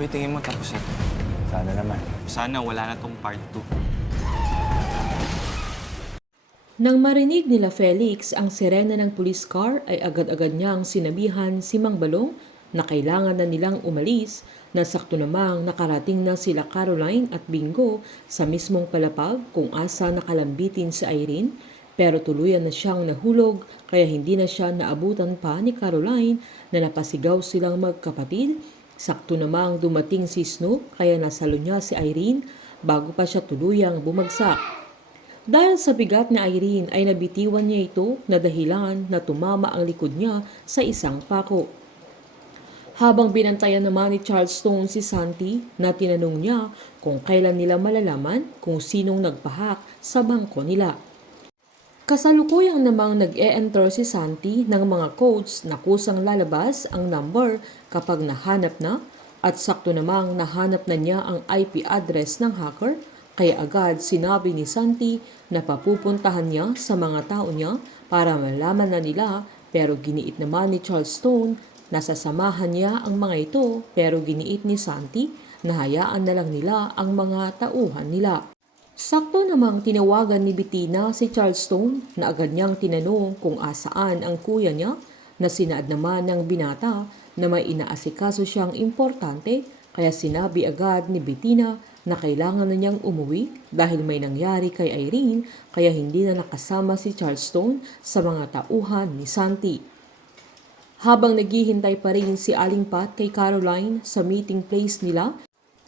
Uy, tingin mo tapos na to. Sana naman. Sana wala na tong part 2. Nang marinig nila Felix ang sirena ng police car ay agad-agad niyang sinabihan si Mang Balong na kailangan na nilang umalis na sakto namang nakarating na sila Caroline at Bingo sa mismong palapag kung asa nakalambitin si Irene, pero tuluyan na siyang nahulog kaya hindi na siya naabutan pa ni Caroline na napasigaw silang magkapatid. Sakto namang dumating si Snoop kaya nasalo niya si Irene bago pa siya tuluyang bumagsak. Dahil sa bigat ni Irene ay nabitiwan niya ito na dahilan na tumama ang likod niya sa isang pako. Habang binantayan naman ni Charles Stone si Santi na tinanong niya kung kailan nila malalaman kung sinong nagpahak sa bangko nila. Kasalukuyang namang nag-e-enter si Santi ng mga codes na kusang lalabas ang number kapag nahanap na at sakto namang nahanap na niya ang IP address ng hacker. Kaya agad sinabi ni Santi na papupuntahan niya sa mga tao niya para malaman na nila, pero giniit naman ni Charles Stone na sasamahan niya ang mga ito, pero giniit ni Santi na hayaan na lang nila ang mga tauhan nila. Sakto namang tinawagan ni Bettina si Charles Stone na agad niyang tinanong kung asaan ang kuya niya, na sinaad naman ng binata na may inaasikaso siyang importante. Kaya sinabi agad ni Bettina na kailangan na niyang umuwi dahil may nangyari kay Irene, kaya hindi na nakasama si Charles Stone sa mga tauhan ni Santi. Habang naghihintay pa rin si Aling Pat kay Caroline sa meeting place nila,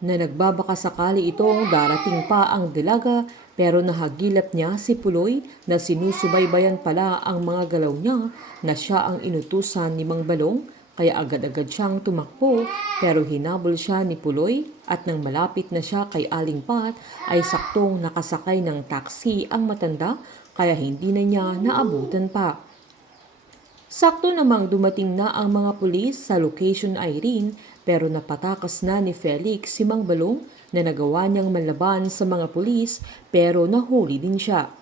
na nagbabaka sakali itong darating pa ang dalaga, pero nahagilap niya si Puloy na sinusubaybayan pala ang mga galaw niya na siya ang inutusan ni Mang Balong. Kaya agad-agad siyang tumakbo, pero hinabol siya ni Puloy at nang malapit na siya kay Aling Pat ay saktong nakasakay ng taxi ang matanda, kaya hindi na niya naabutan pa. Sakto namang dumating na ang mga pulis sa location Irene, pero napatakas na ni Felix si Mang Balong na nagawa niyang manlaban sa mga pulis, pero nahuli din siya.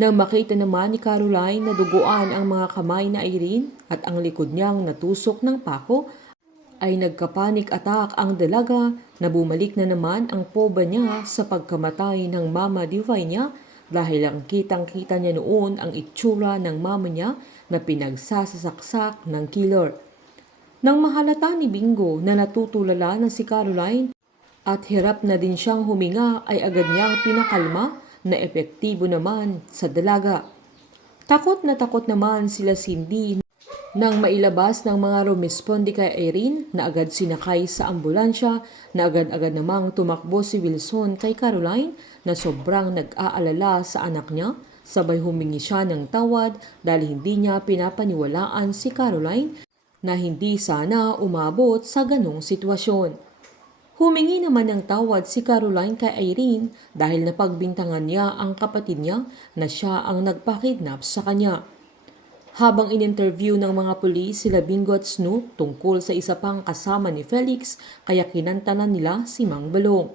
Nang makita naman ni Caroline na duguan ang mga kamay na Irene at ang likod niyang natusok ng pako, ay nagka-panic attack ang dalaga na bumalik na naman ang poba niya sa pagkamatay ng mama divine niya, dahil ang kitang-kita niya noon ang itsura ng mama niya na pinagsasaksak ng killer. Nang mahalata ni Bingo na natutulala na si Caroline at hirap na din siyang huminga, ay agad niyang pinakalma na epektibo naman sa dalaga. Takot naman sila Cindy nang mailabas ng mga rumisponde kay Irene na agad sinakay sa ambulansya, na agad-agad namang tumakbo si Wilson kay Caroline na sobrang nag-aalala sa anak niya. Sabay humingi siya ng tawad dahil hindi niya pinapaniwalaan si Caroline na hindi sana umabot sa ganong sitwasyon. Humingi naman ng tawad si Caroline kay Irene dahil napagbintangan niya ang kapatid niya na siya ang nagpakidnap sa kanya. Habang in-interview ng mga pulis sila Bingo at Snoop tungkol sa isa pang kasama ni Felix, kaya kinantanan nila si Mang Balong.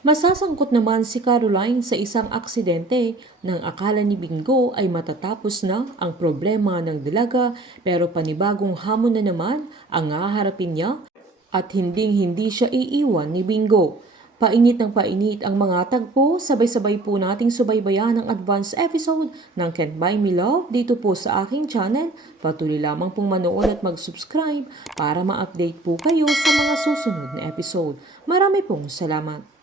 Masasangkot naman si Caroline sa isang aksidente nang akala ni Bingo ay matatapos na ang problema ng dalaga, pero panibagong hamon na naman ang haharapin niya at hindi siya iiwan ni Bingo. Painit ng painit ang mga tagpo, sabay-sabay po nating subaybayan ang advance episode ng Can't Buy Me Love dito po sa aking channel. Patuloy lamang pong manood at mag-subscribe para ma-update po kayo sa mga susunod na episode. Marami pong salamat.